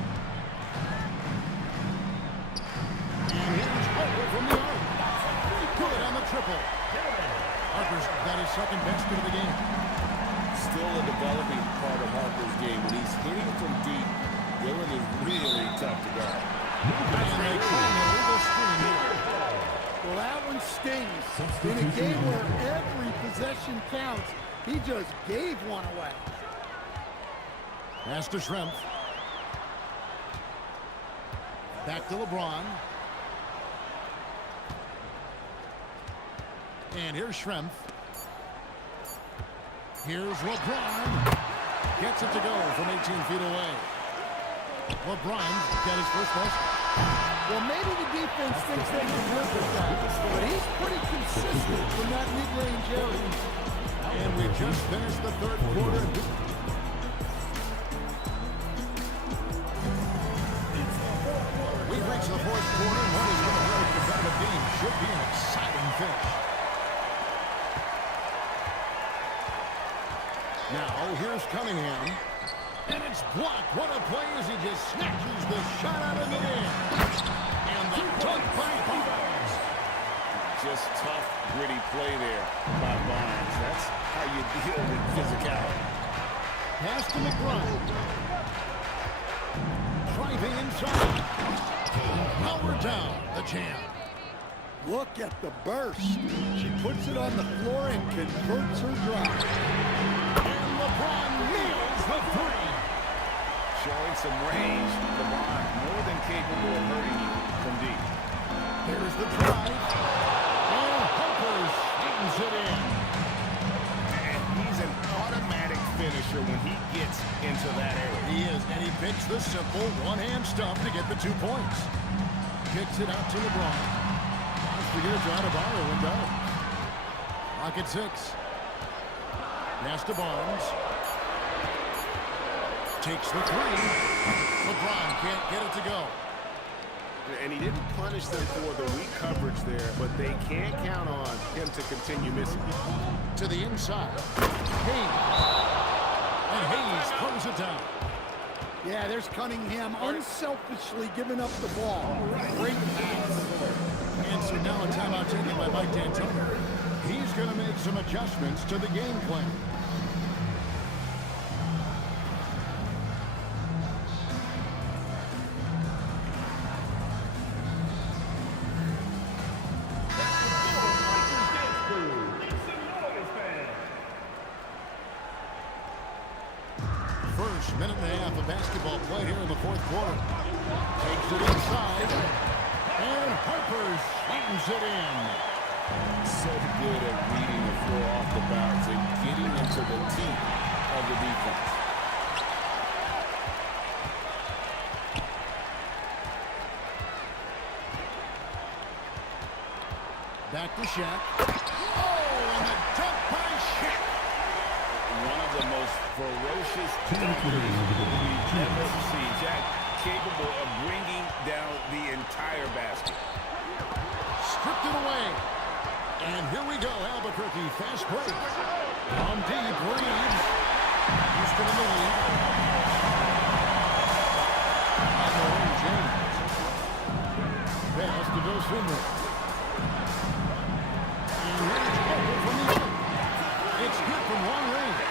And here's Harper from the arc. Good on the triple. Harper's got his second basket of the game. Still a developing part of Harper's game. When he's hitting from deep, Dylan is really tough to guard. And they call an illegal screen here. Well, that one stings. In a game where every possession counts, he just gave one away. Pass to Schrempf. Back to LeBron. And here's Schrempf. Here's LeBron. Gets it to go from 18 feet away. LeBron got his first basket. Well, maybe the defense thinks they can work with that, but he's pretty consistent from that mid-range area. And we just finished the third quarter. We've reached the fourth quarter. What is going to break the back of the game should be an exciting finish. Now, here's Cunningham. And it's blocked. What a play as he just snatches the shot out of the air. And the dunk by Barnes. Just tough, gritty play there by Barnes. That's how you deal with physicality. Pass to McBride. Driving inside. Howard down, the champ. Look at the burst. She puts it on the floor and converts her drive. And LeBron nails the three. Showing some range. LeBron more than capable of hurting you from deep. There's the drive. And Harper slams it in. And he's an automatic finisher when he gets into that area. He is, and he picks the simple one-hand stuff to get the 2 points. Kicks it out to LeBron. Wants to get a try to borrow and does. Rocket 6. Pass to Barnes. Takes the three. LeBron can't get it to go. And he didn't punish them for the weak coverage there, but they can't count on him to continue missing. To the inside. Hayes. And Hayes throws it down. Yeah, there's Cunningham unselfishly giving up the ball. Great pass. And so now a timeout taken by Mike D'Antoni. He's going to make some adjustments to the game plan. First minute and a half of basketball play here in the fourth quarter. Takes it inside. And Harper slams it in. So good at reading the floor off the bounce and getting into the teeth of the defense. Back to Shaq. Oh, and a dunk by Shaq. One of the most ferocious dunkers we've ever seen. Jack capable of bringing down the entire basket. Stripped it away. And here we go, Albuquerque. Fast break. From deep, Reeves. Houston in the lead. On the way, James. Pass to Dosunmu. And here's Harper from the other. It's good from long range.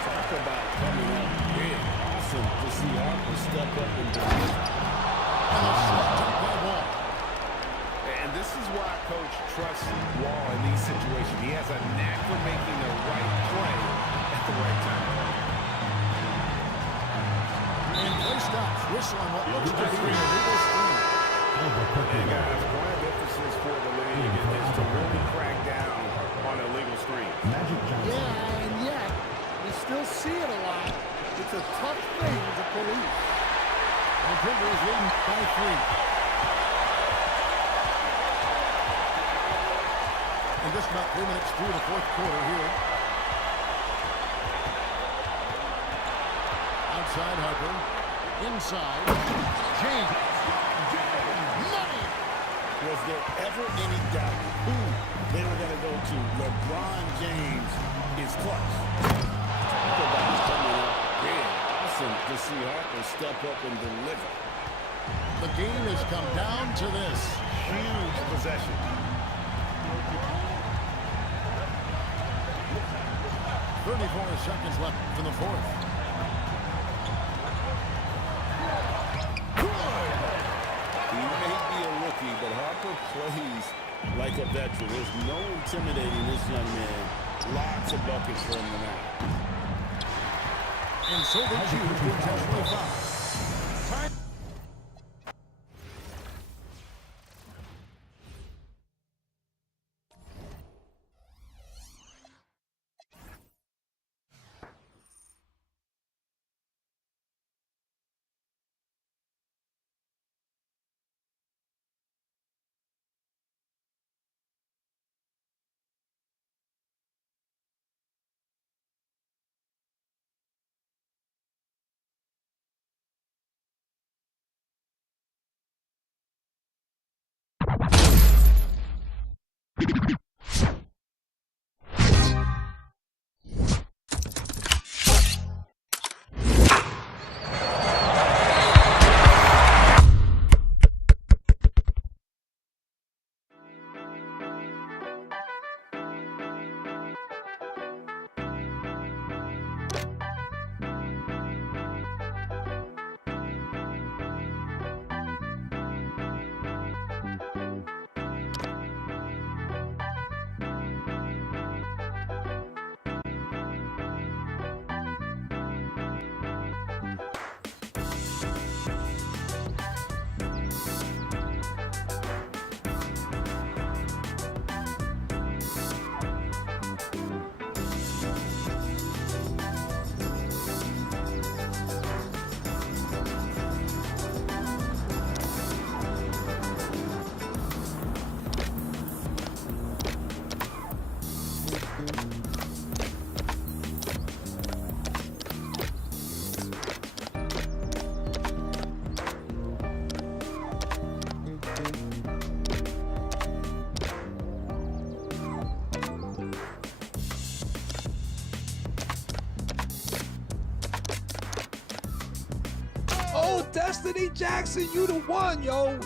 Talk about coming up big. Awesome to see Harper step up and deliver. And a shot took by Wall. And this is why Coach trusts Wall in these situations. He has a knack for making the right play at the right time. And play stops. Whistle on what looks to be an illegal screen. And guys, one of the emphasis for the league is to really crack down on illegal screens. Yeah, and yet, you still see it a lot. It's a tough thing to police. Vancouver is leading by 3. And just about 3 minutes through the fourth quarter here. Outside Harper. Inside. James. Money. Was there ever any doubt who they were going to go to? LeBron James is clutch. Talk about coming up big. Awesome to see Harper step up and deliver. The game has come down to this. Huge possession. 34 seconds left in the fourth. He may be a rookie, but Harper plays like a veteran. There's no intimidating this young man. Lots of buckets for him tonight. And so they choose to intentionally foul. Yo, Destiny Jackson, you the one, yo.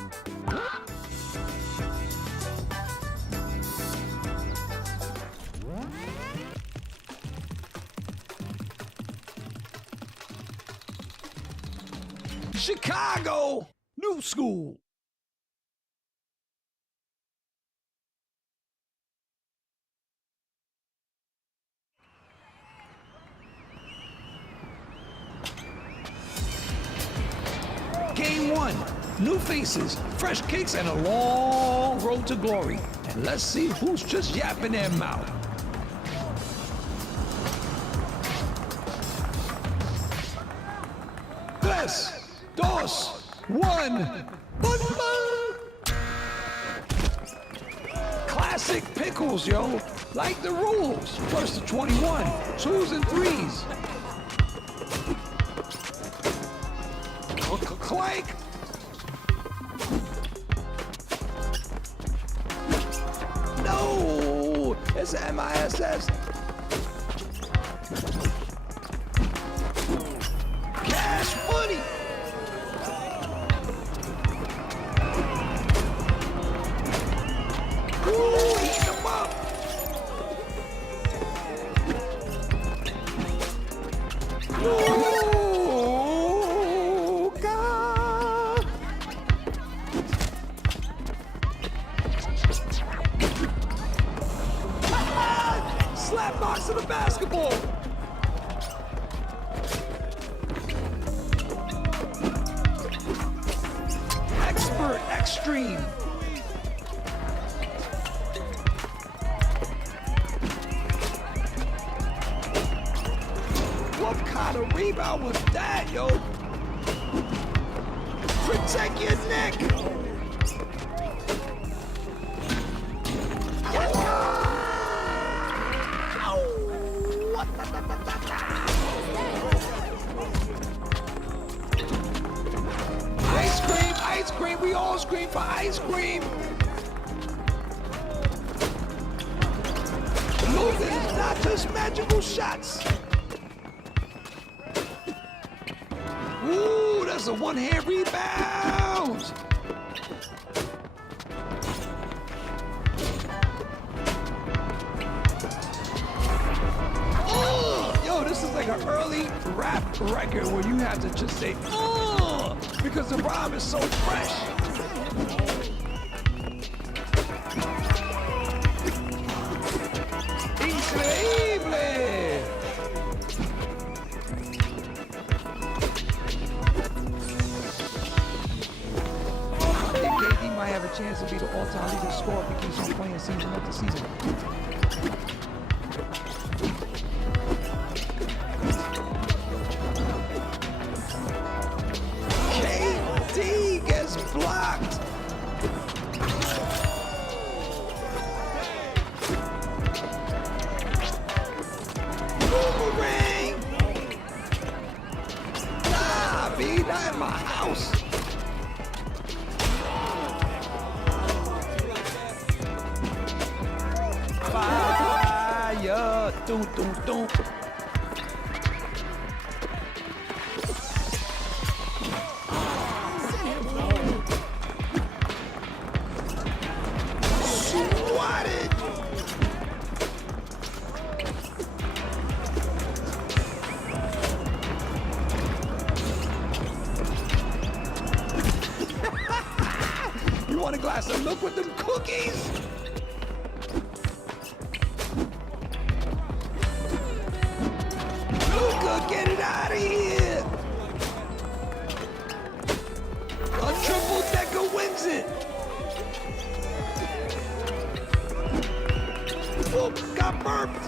Chicago, new school. Game 1, new faces, fresh kicks, and a long road to glory. And let's see who's just yapping their mouth. Bless, dos, one, classic pickles, yo. Like the rules. First to 21, 2s and 3s. Clank. No, it's MISS. Cash money. Ooh, eat them up. Ooh, God. Slap box to the basketball. Expert extreme. What kind of rebound was that, yo? Protect your neck. Ice cream, we all scream for ice cream. Look, it's not just magical shots. Ooh, that's a one-hand rebound. Yo, this is like an early rap record where you have to just say, because the rhyme is so fresh. Increíble! KD might have a chance to be the all-time leading scorer if he keeps on playing season after season. KD gets blocked. Boomerang! Nah, B, not in my house. Fire! Doom, doom, doom. Swatted! You want a glass of milk with them cookies? Luka, get it out of here! A triple decker wins it! Whoop, got burped!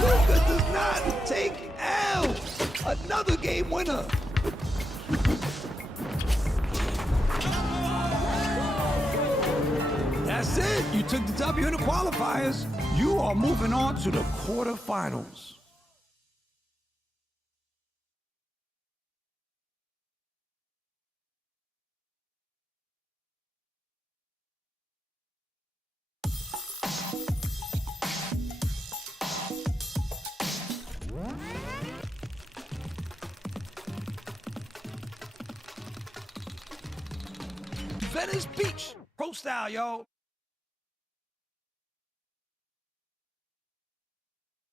Luka does not take L's! Another game winner! That's it! You took the W in the qualifiers. You are moving on to the quarterfinals. Venice Beach. Pro style, y'all.